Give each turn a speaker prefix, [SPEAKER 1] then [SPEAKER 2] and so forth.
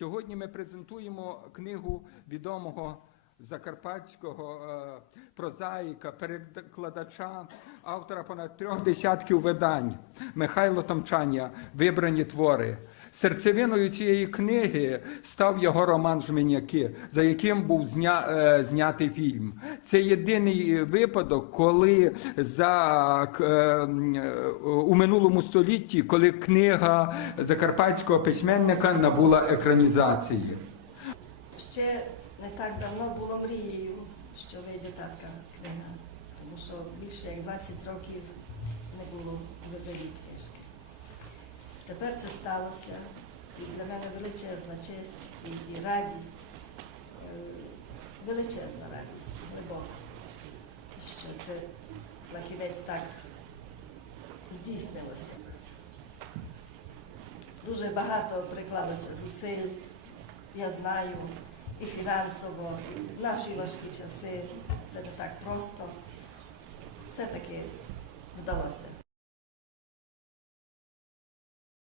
[SPEAKER 1] Сьогодні ми презентуємо книгу відомого закарпатського е, прозаїка, перекладача, автора понад трьох десятків видань Михайло Томчання Вибрані твори. Серцевиною цієї книги став його роман Жменяки, за яким був зня, е, знятий фільм. Це єдиний випадок, коли за е, е, у минулому столітті, коли книга закарпатського письменника набула екранізації.
[SPEAKER 2] Ще не так давно було мрією, що вийде така книга, тому що більше як 20 років не було видані книжки. Тепер це сталося, і для мене величезна честь і, радість, е, величезна радість, глибока, що це на так здійснилося. Дуже багато прикладося зусиль, я знаю, і фінансово, і в наші важкі часи це не так просто. Все-таки вдалося.